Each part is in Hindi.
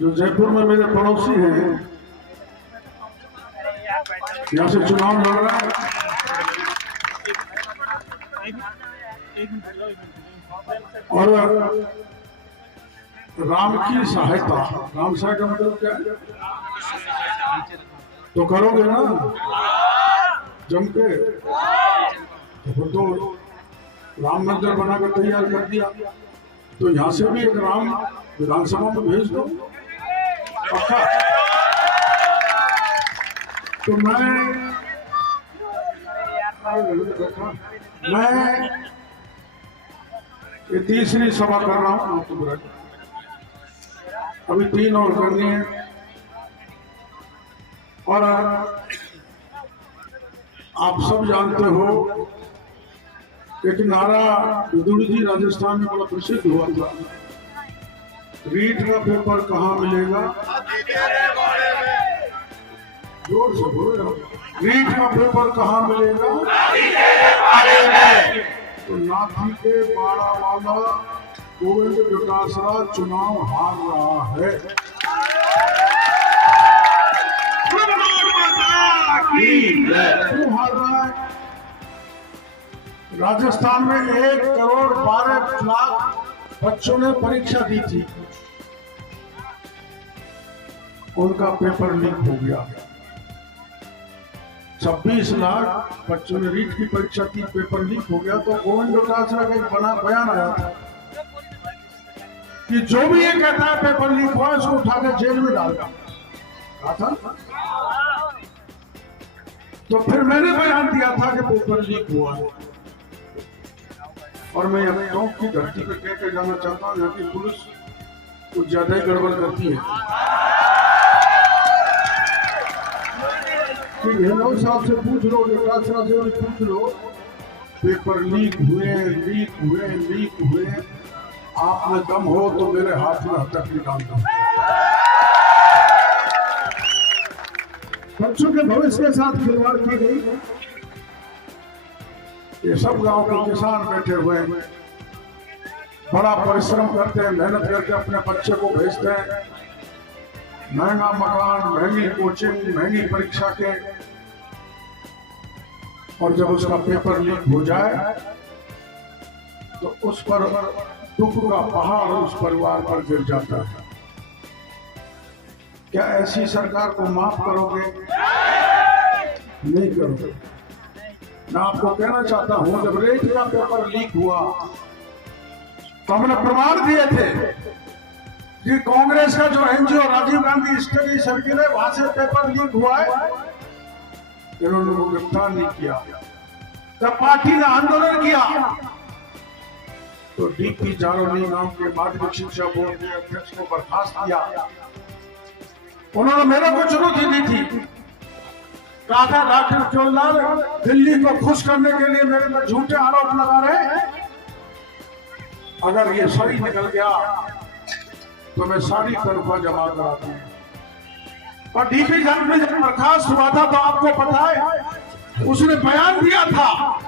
जो जयपुर में मेरे पड़ोसी हैं, यहाँ से चुनाव लड़ रहा है। और राम की सहायता, राम सहायता मतलब क्या है? तो करोगे ना जम के? तो राम मंदिर बनाकर तैयार कर दिया, तो यहाँ से भी एक राम विधानसभा में भेज दो पक्का। तो मैं ये तीसरी सभा कर रहा हूँ, अभी 3 और करनी है। और आप सब जानते हो एक नारा विदुर जी राजस्थान में बड़ा प्रसिद्ध हुआ था, रीट का पेपर कहाँ मिलेगा? जोर से बोलो, रीट का पेपर कहाँ मिलेगा? तो नाथी के बाड़ा वाला गोविंद डोटासरा चुनाव हार रहा है। क्यों हार रहा है? राजस्थान में 1 करोड़ 12 लाख बच्चों ने परीक्षा दी थी, उनका पेपर लीक हो गया। 26 लाख बच्चों ने रीट की परीक्षा की, पेपर लीक हो गया। तो गोविंद डोटासरा का एक बयान आया था कि जो भी ये कहता है पेपर लीक हुआ, इसको उठा के जेल में डाल कहा था। तो फिर मैंने बयान दिया था कि पेपर लीक हुआ है। और मैं अपने गांव की धरती पर कह के जाना चाहता हूँ, यहाँ की पुलिस कुछ ज्यादा ही गड़बड़ करती है। गहलोत साहब से पूछ लो, डोटासरा से भी पूछ लो, पेपर लीक हुए। आप में दम हो तो मेरे हाथ में हथक निकाल दो। बच्चों के भविष्य के साथ खिलवाड़ की गई। ये सब गांव के किसान बैठे हुए हैं, बड़ा परिश्रम करते हैं, मेहनत करके अपने बच्चे को भेजते हैं, महंगा मकान, महंगी कोचिंग, महंगी परीक्षा के, और जब उसका पेपर लीक हो जाए तो उस पर दुख का पहाड़ उस परिवार पर गिर जाता है। क्या ऐसी सरकार को माफ करोगे? नहीं करोगे। मैं आपको कहना चाहता हूं, जब रेट का पेपर लीक हुआ तो हमने प्रमाण दिए थे कि कांग्रेस का जो NGO Rajiv Gandhi study circle है, वहां से पेपर लीक हुआ है, इन्होंने वो गिरफ्तार नहीं किया। जब पार्टी ने आंदोलन किया तो डीपी जारोनी नाम के माध्यमिक शिक्षा बोर्ड के अध्यक्ष को बर्खास्त किया। उन्होंने मेरे को चुनौती दी थी, कहा था डॉक्टर चोललाल दिल्ली को खुश करने के लिए मेरे पर झूठे आरोप लगा रहे हैं, अगर ये सही निकल गया तो मैं सारी तरफा जमा करा दूं। और डीपी जारोनी जब बर्खास्त हुआ था तो आपको पता है उसने बयान दिया था,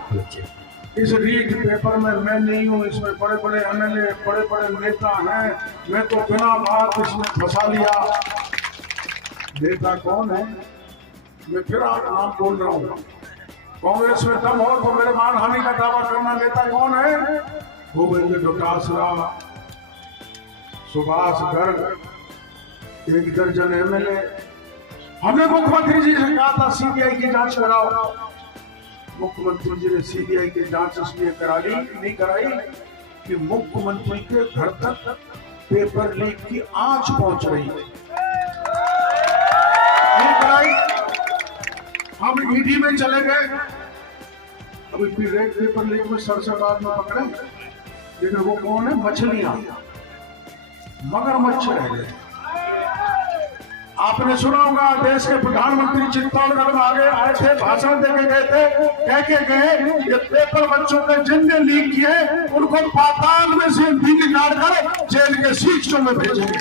इस रीट पेपर में मैं नहीं हूं, इसमें बड़े बड़े एमएलए, बड़े बड़े नेता हैं, मैं तो बिना बात इसमें फंसा लिया। नेता कौन है? मैं फिर आप नाम बोल रहा हूं। कांग्रेस में दम हो तो मेरे मानहानि का दावा करना। नेता कौन है? गोविंद डोटासरा, सुभाष गर्ग, 1 दर्जन एमएलए। हमने मुख्यमंत्री जी से कहा था सीबीआई की जांच कराओ, मुख्यमंत्री जी ने सीबीआई की जांच इसलिए नहीं कराई कि मुख्यमंत्री के घर तक पेपर लीक की आंच पहुंच रही है। नहीं कराई। हम ईडी में चले गए, अभी फिर पेपर लीक में 67 आदमी पकड़े, लेकिन वो कौन है? मछलियां, मगरमच्छ रह गए। आपने सुना होगा देश के प्रधानमंत्री चित्तौड़गढ़ में आए थे, भाषण देके गए थे, कह के गए ये पेपर बच्चों के जिनने लीक किए उनको पाताल में से निकाल कर जेल के शिक्षकों में भेजेंगे।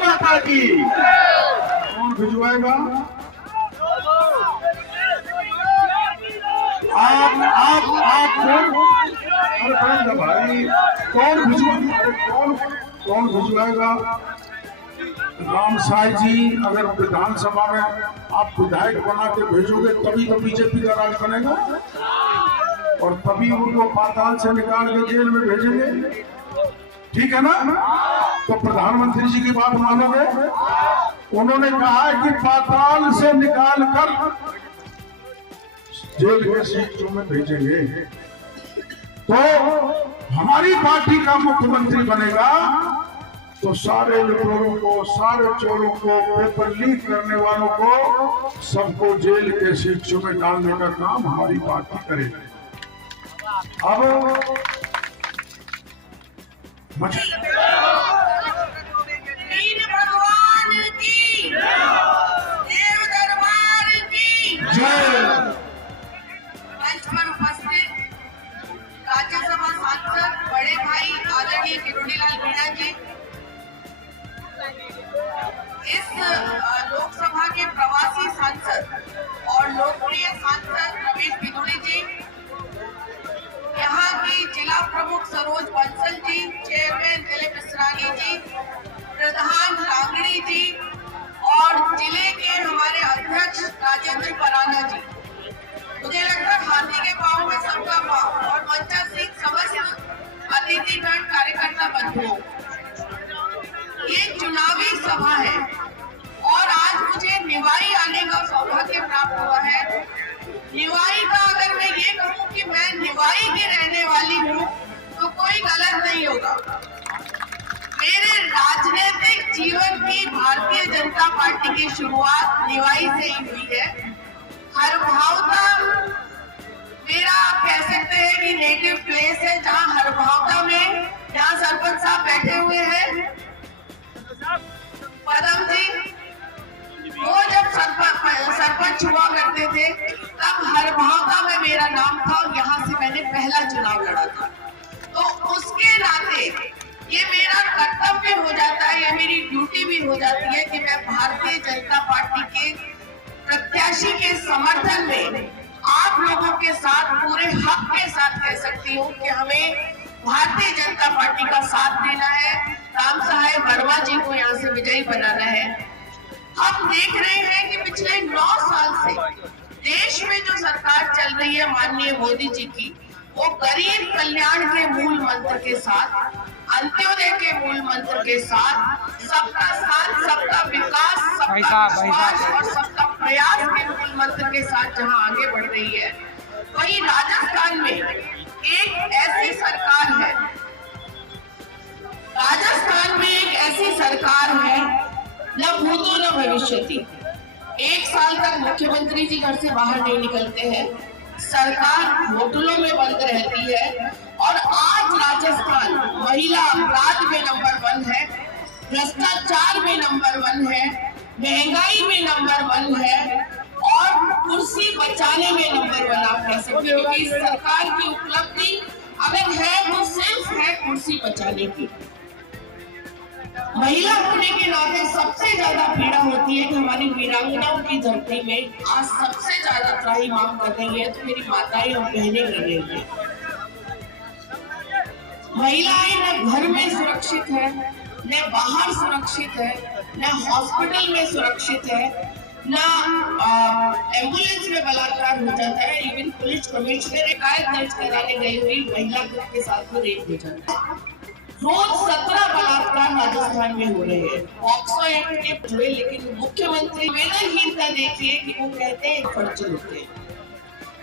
माता की कौन भिजवाएगा? आप कौन भाई, कौन भिजवाएगा? राम साई जी, अगर विधानसभा में आप विधायक बना के भेजोगे तभी तो बीजेपी का राज बनेगा, और तभी उनको पाताल से निकाल के जेल में भेजेंगे। ठीक है ना? तो प्रधानमंत्री जी की बात मानोगे? उन्होंने कहा है कि पाताल से निकाल कर जेल के सीटों में भेजेंगे। तो हमारी पार्टी का मुख्यमंत्री बनेगा तो सारे लुटेरों को, सारे चोरों को, पेपर लीक करने वालों को, सबको जेल के शिक्षों में डालने का काम हमारी पार्टी करेगी। अब भगवान की देव दरबार की जय। मंच पर उपस्थित राज्यसभा सांसद बड़े भाई आदरणीय किरोड़ीलाल मीणा जी, इस लोकसभा के प्रवासी सांसद और लोकप्रिय सांसद रमेश बिधूड़ी जी, यहाँ की जिला प्रमुख सरोज बंसल जी, चेयरमैन दिलीप इसरानी जी, प्रधान लांगड़ी जी और जिले के हमारे अध्यक्ष राजेंद्र पराना जी। मुझे लगता है हाथी के पाँव में सबका पाँव, और मंचा सिंह समस्त अतिथिगण कार्यकर्ता बंधुओं, ये चुनावी सभा है और आज मुझे निवाई आने का सौभाग्य प्राप्त हुआ है। निवाई का अगर मैं ये कहूँ कि मैं निवाई की रहने वाली हूँ तो कोई गलत नहीं होगा। मेरे राजनीतिक जीवन की भारतीय जनता पार्टी की शुरुआत निवाई से ही हुई है। हर भावता मेरा आप कह सकते हैं कि नेटिव प्लेस है, जहाँ हर भावता में जहाँ सरपंच साहब बैठे हुए हैं, पदम जी, वो जब सरपंच हुआ करते थे तब हर भावता में मेरा नाम था और यहाँ से मैंने पहला चुनाव लड़ा था। तो उसके नाते ये मेरा कर्तव्य हो जाता है, ये मेरी ड्यूटी भी हो जाती है कि मैं भारतीय जनता पार्टी के प्रत्याशी के समर्थन में आप लोगों के साथ पूरे हक के साथ कह सकती हूँ कि हमें भारतीय जनता पार्टी का साथ देना है, राम साहेब वर्मा जी को यहाँ से विजयी बनाना है। हम देख रहे हैं कि पिछले 9 साल से देश में जो सरकार चल रही है माननीय मोदी जी की, वो गरीब कल्याण के मूल मंत्र के साथ, अंत्योदय के मूल मंत्र के साथ, सबका साथ, सबका विकास, सबका विश्वास और सबका प्रयास के मूल मंत्र के साथ जहां आगे बढ़ रही है, वहीं राजस्थान में एक ऐसी सरकार है, राजस्थान में एक ऐसी सरकार है, न भूतो न भविष्यति। 1 साल तक मुख्यमंत्री जी घर से बाहर नहीं निकलते हैं, सरकार होटलों में बंद रहती है, और आज राजस्थान महिला अपराध में नंबर 1 है, भ्रष्टाचार में नंबर 1 है, महंगाई में नंबर 1 है, और कुर्सी बचाने में नंबर 1 आप कह सकते हो कि सरकार की उपलब्धि अगर है वो सिर्फ है कुर्सी बचाने की। महिला होने के नाते सबसे ज्यादा पीड़ा होती है कि हमारी वीरांगनाओं की धरती में आज सबसे ज्यादा त्राही मांग कर रही है, तो मेरी माताएं और बहनें कर रही है। महिलाएं न घर में सुरक्षित है, न बाहर सुरक्षित है, न हॉस्पिटल में सुरक्षित है, न एम्बुलेंस में बलात्कार हो जाता है। इवन पुलिस कमिश्नर शिकायत दर्ज कराने गई हुई महिला के साथ में रेप हो जाता है। रोज 17 बलात्कार राजस्थान में हो रहे हैं, पॉक्सो एक्ट के हुए, लेकिन मुख्यमंत्री संवेदनहीनता देखिए कि वो कहते हैं खर्चे होते हैं।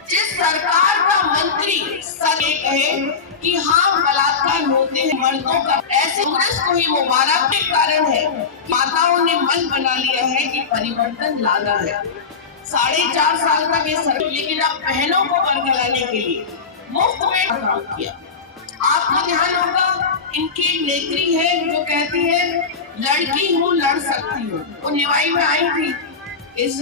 जिस सरकार का मंत्री सभी कहे कि हाँ बलात्कार होते हैं मर्दों का, ऐसे कांग्रेस को ही मुबारक के कारण है, माताओं ने मन बना लिया है कि परिवर्तन लाना है। 4.5 साल तक ये सरकार, लेकिन अब बहनों को बरकराने के लिए मुफ्त में काम किया। आपको ध्यान होगा इनकी नेत्री है जो कहती है लड़की हूँ लड़ सकती हूँ, वो निवाई में आई थी इस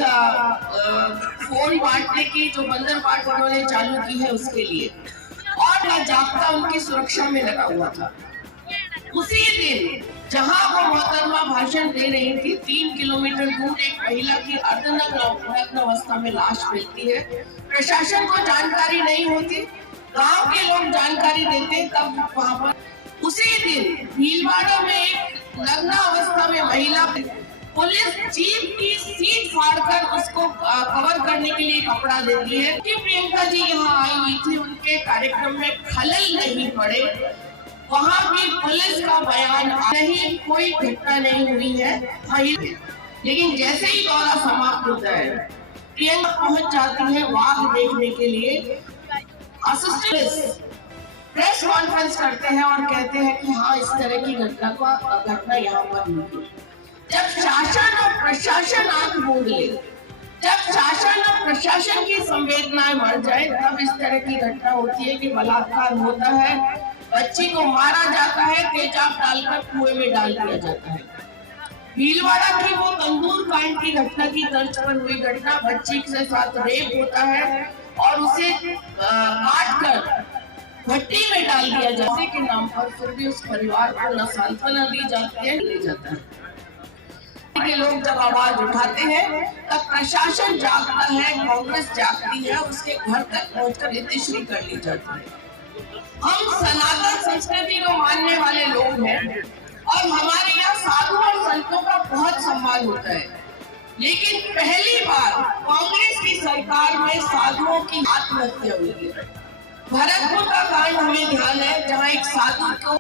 फोन बांटने की जो बंदर बाट उन्होंने चालू की है उसके लिए, और ना जाप्ता उनकी सुरक्षा में लगा हुआ था। उसी दिन जहां वो मोहतरमा भाषण दे रही थी, 3 किलोमीटर दूर एक महिला की अर्धनग्न अवस्था में लाश मिलती है। प्रशासन को जानकारी नहीं होती, गांव के लोग जानकारी देते, तब वहां पर उसी दिन भीलवाड़ा में एक नग्न अवस्था में महिला, पुलिस जीप की सीट फाड़कर उसको कवर करने के लिए कपड़ा देती है कि प्रियंका जी यहाँ आई हुई थी, उनके कार्यक्रम में खलल नहीं पड़े, वहाँ भी पुलिस का बयान नहीं, कोई घटना नहीं हुई है। लेकिन जैसे ही दौरा समाप्त होता है, प्रियंका पहुंच जाती है वाघ देखने के लिए। असिस्टेंट प्रेस कॉन्फ्रेंस करते हैं और कहते हैं कि हाँ, इस तरह की घटना यहाँ पर हुई। जब शासन और प्रशासन आंख मूंद ले, जब शासन और प्रशासन की संवेदनाएं मर जाए, तब इस तरह की घटना होती है कि बलात्कार होता है, बच्ची को मारा जाता है, तेजाब डालकर कुएं में डाल दिया जाता है। भीलवाड़ा की वो तंदूर कांड की घटना की तर्ज पर हुई घटना, बच्ची के साथ रेप होता है और उसे काट कर भट्टी में डाल दिया जाता है के नाम पर, फिर भी उस परिवार को न सांत्वना दी जाती है, ले जाता है। के लोग जब आवाज उठाते हैं तब प्रशासन जागता है, कांग्रेस जागती है, उसके घर तक पहुंचकर इतिश्री कर ली जाती है। हम सनातन संस्कृति को मानने वाले लोग हैं और हमारे यहाँ साधु और संतों का बहुत सम्मान होता है, लेकिन पहली बार कांग्रेस की सरकार में साधुओं की आत्महत्या हुई है। भरतपुर का कांड हमें ध्यान है, जहाँ एक साधु को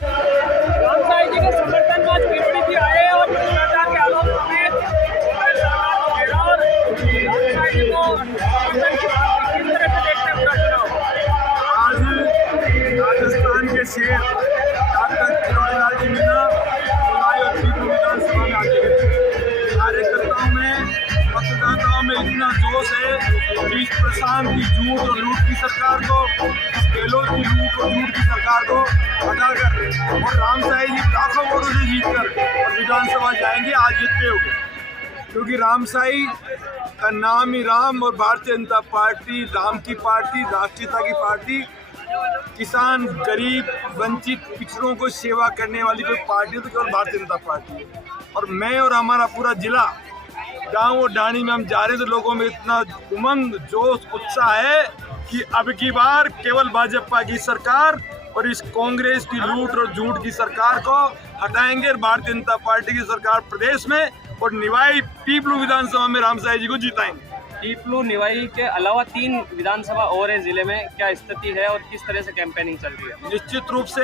रामसाई जी के समर्थन में आज पीपीडी आए और भ्रष्टाचार के आरोप में और रामसाई जी को किस तरह से देखते हैं पूरा चुनाव? आज राजस्थान के शेर डॉक्टर जवाहरलाल जी मीना और पीपलू विधानसभा में आते हैं। कार्यकर्ताओं में, मतदाताओं में इतना जोश है कि इस प्रशांत की झूठ और लूट की सरकार को, गहलोत की लूट और झूठ की सरकार को हटाकर और रामसाई जी लाखों वोटों से जीतकर और विधानसभा जाएंगे। आज जीतते होंगे, क्योंकि रामसाई का नाम ही राम और भारतीय जनता पार्टी राम की पार्टी, राष्ट्रीयता की पार्टी, किसान, गरीब, वंचित, पिछड़ों को सेवा करने वाली कोई पार्टी तो केवल भारतीय जनता पार्टी है। और मैं और हमारा पूरा जिला गांव और ढाणी में हम जा रहे हैं तो लोगों में इतना उमंग, जोश, उत्साह है कि अब की बार केवल भाजपा की सरकार और इस कांग्रेस की लूट और झूठ की सरकार को हटाएंगे और भारतीय जनता पार्टी की सरकार प्रदेश में और निवाई पीपलू विधानसभा में रामसाई जी को जिताएंगे। पीपलू, निवाई के अलावा 3 विधानसभा और है जिले में, क्या स्थिति है और किस तरह से कैंपेनिंग चल रही है? निश्चित रूप से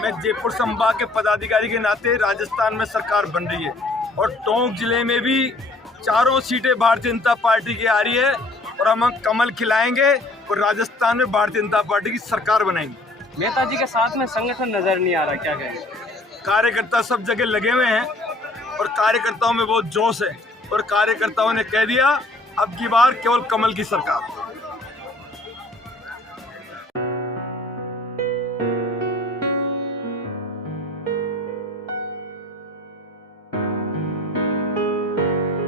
मैं जयपुर संभाग के पदाधिकारी के नाते राजस्थान में सरकार बन रही है और टोंक जिले में भी 4 सीटें भारतीय जनता पार्टी की आ रही है और हम कमल खिलाएंगे और राजस्थान में भारतीय जनता पार्टी की सरकार बनाएंगे। मेहता जी के साथ में संगठन नजर नहीं आ रहा, क्या कहेंगे? कार्यकर्ता सब जगह लगे हुए हैं और कार्यकर्ताओं में बहुत जोश है और कार्यकर्ताओं ने कह दिया अब की बार केवल कमल की सरकार।